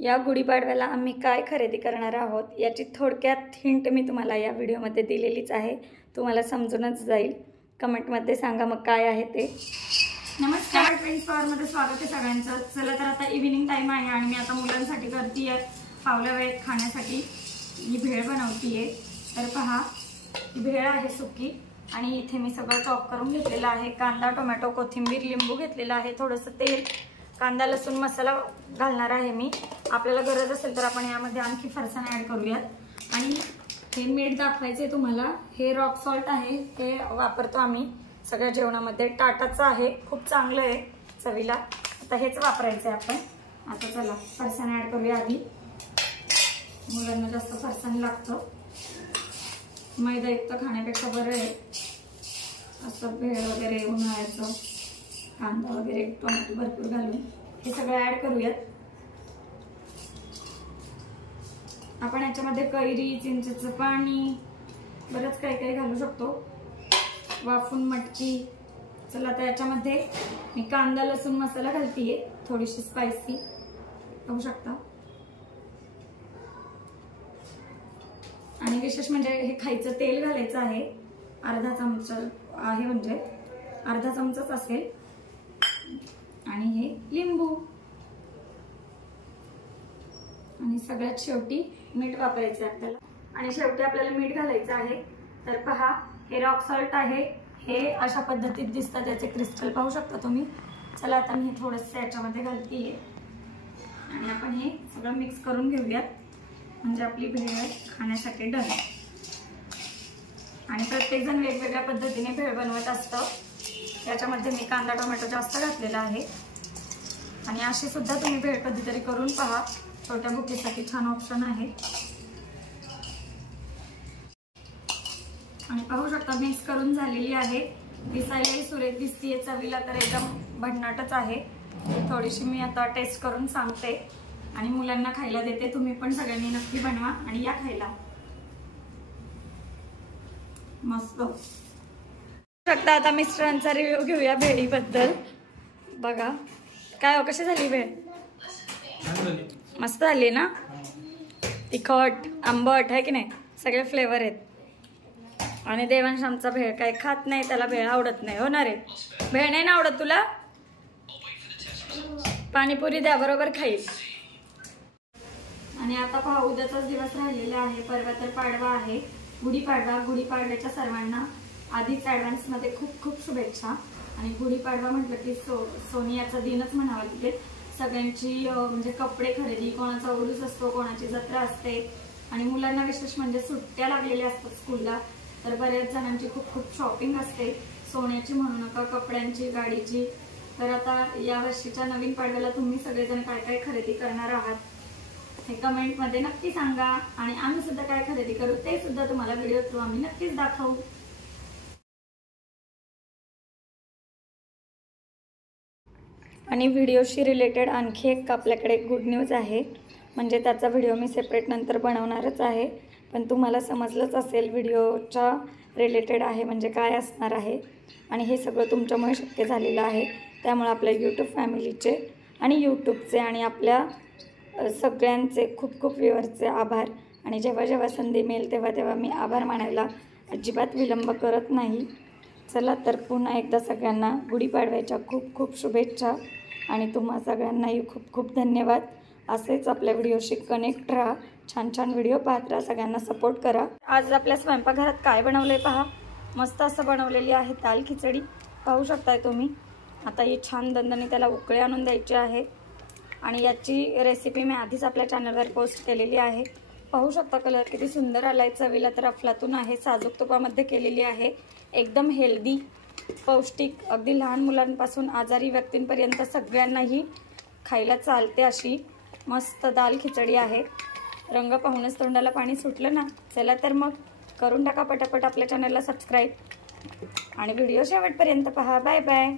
या गुढीपाडव्याला आम्ही काय खरेदी करणार आहोत याची थोडक्यात हिंट मी तुम्हाला या व्हिडिओमध्ये दिलेलीच आहे। तुम्हाला समजूनच जाईल। कमेंटमध्ये सांगा मग काय आहे ते। नमस्कार फ्रेंड्स, मध्ये स्वागत आहे सगळ्यांचं। चला तर आता इव्हिनिंग टाइम आहे आणि मी आता मुलांसाठी करते फावल्या वेळेत खाण्यासाठी ही भेळ बनवतीये। तर पहा, भेळ आहे सुकी आणि इथे मी सगळं चॉप करून घेतलेला आहे। कांदा, टोमॅटो, कोथिंबीर, लिंबू घेतलेला आहे, थोडंसं तेल, कांदा लसूण मसाला घालणार आहे मी। आपल्याला गरज असेल तर आपण यामध्ये आणखी फरसाण ऍड करूयात। आणि हे मीठ दाखवायचे तुम्हाला, हे रॉक सॉल्ट आहे, हे वापरतो आम्ही सगळ्या जेवणामध्ये। टाटाचं आहे, खूप चांगलं आहे चवीला। आता हेच वापरायचं आहे आपण। आता चला फरसाण ऍड करूया आधी। मुलांना जास्त फरसाण लागतं, मैदायुक्त खाण्यापेक्षा बरं आहे असं भेळ वगैरे उन्हाळ्याचं। कांदा वगैरे टोमॅटो भरपूर घालून हे सगळं ऍड करूयात। आपण याच्यामध्ये कैरी, चिंचेचं पाणी, बरंच काही काही घालू शकतो, वाफून मटकी। चला आता याच्यामध्ये मी कांदा लसूण मसाला घालतीये, थोडीशी स्पायसी पाहू शकता। आणि विशेष म्हणजे हे खायचं तेल घालायचं आहे, अर्धा चमचा आहे, म्हणजे अर्धा चमचाच असेल। आणि हे लिंबू आणि सगळ्यात शेवटी मीठ वापरायचं आहे आपल्याला। आणि शेवटी आपल्याला मीठ घालायचं आहे। तर पहा, हे रॉक सॉल्ट आहे, हे अशा पद्धतीत दिसतात, त्याचे क्रिस्टल पाहू शकता तुम्ही। चला आता मी थोडंसं याच्यामध्ये घालतीये आणि आपण हे सगळं मिक्स करून घेऊयात, म्हणजे आपली भेळ खाण्यासाठी डन। आणि प्रत्येक जण वेगवेगळ्या पद्धतीने भेळ बनवत असतं। याच्यामध्ये मी कांदा टोमॅटो जास्त घातलेला आहे आणि अशी सुद्धा तुम्ही भेळ कधीतरी करून पहा, छोट्या भुकेसाठी छान ऑप्शन आहे। आणि पाहू शकता मिक्स करून झालेली आहे, दिसायलाही सुरेख दिसतीये, चवीला तर एकदम भन्नाटच आहे। थोडीशी मी आता टेस्ट करून सांगते आणि मुलांना खायला देते। तुम्ही पण सगळ्यांनी नक्की बनवा आणि या खायला, मस्त शकता। आता मिस्टरांचा रिव्ह्यू घेऊया भेळीबद्दल। बघा काय हो, कशी झाली भेळ? मस्त झाली ना? तिखट आंबट आहे की नाही, सगळे फ्लेवर आहेत। आणि देवांश आमचा भेळ काय खात नाही, त्याला भेळ आवडत नाही। होणार आहे भेळ नाही ना आवडत तुला? पाणीपुरी द्या, बरोबर खाईल। आणि आता पहा, उद्याचाच दिवस राहिलेला आहे, परवा तर पाडवा आहे, गुढीपाडवा। गुढीपाडव्याच्या सर्वांना आधीच ऍडव्हान्स मध्ये खूप खूप शुभेच्छा। आणि गुढीपाडवा म्हटलं की सोनियाचा दिनच म्हणावा लागेल। सगळ्यांची म्हणजे कपडे खरेदी, कोणाचा उरूस असतो, कोणाची जत्रा असते आणि मुलांना विशेष म्हणजे सुट्ट्या लागलेल्या असतात स्कूलला, तर बऱ्याच जणांची खूप खूप शॉपिंग असते, सोन्याची म्हणू नका, कपड्यांची, गाडीची। तर आता या वर्षीच्या नवीन पाडव्याला तुम्ही सगळेजण काय काय खरेदी करणार आहात हे कमेंटमध्ये नक्की सांगा। आणि आम्ही सुद्धा काय खरेदी करू ते सुद्धा तुम्हाला व्हिडिओ थ्रू आम्ही नक्कीच दाखवू। आणि व्हिडिओशी रिलेटेड आणखी एक आपल्याकडे गुड न्यूज आहे, म्हणजे त्याचा व्हिडिओ मी सेपरेट नंतर बनवणारच आहे, पण तुम्हाला समजलंच असेल व्हिडिओच्या रिलेटेड आहे म्हणजे काय असणार आहे। आणि हे सगळं तुमच्यामुळे शक्य झालेलं आहे, त्यामुळे आपल्या यूट्यूब फॅमिलीचे आणि यूट्यूबचे आणि आपल्या सगळ्यांचे खूप खूप व्ह्यूअर्सचे आभार। आणि जेव्हा जेव्हा संधी मिळेल तेव्हा तेव्हा मी आभार मानायला अजिबात विलंब करत नाही। चला तर पुन्हा एकदा सगळ्यांना गुढीपाडव्याच्या खूप खूप शुभेच्छा आणि तुम्हा सगळ्यांनाही खूप खूप धन्यवाद। असेच आपल्या व्हिडिओशी कनेक्ट राहा, छान छान व्हिडिओ पाहत राहा, सगळ्यांना सपोर्ट करा। आज आपल्या स्वयंपाकघरात काय बनवलंय पहा, मस्त असं बनवलेली आहे दाल खिचडी, पाहू शकताय तुम्ही। आता ही छान दणदणी त्याला उकळी आणून द्यायची आहे आणि याची रेसिपी मी आधीच आपल्या चॅनलवर पोस्ट केलेली आहे। पाहू शकता कलर किती सुंदर आलाय, चवीला तर अफलातून आहे, साजूक तुपामध्ये केलेली आहे, एकदम हेल्दी, पौष्टिक, अगदी लहान मुलांपासून आजारी व्यक्तींपर्यंत सगळ्यांनाही खायला चालते अशी मस्त दाल खिचडी आहे। रंग पाहूनच तोंडाला पाणी सुटलं ना। चला तर मग करून टाका पटापट आपल्या चॅनलला सबस्क्राईब आणि व्हिडिओ शेवटपर्यंत पहा। Bye bye.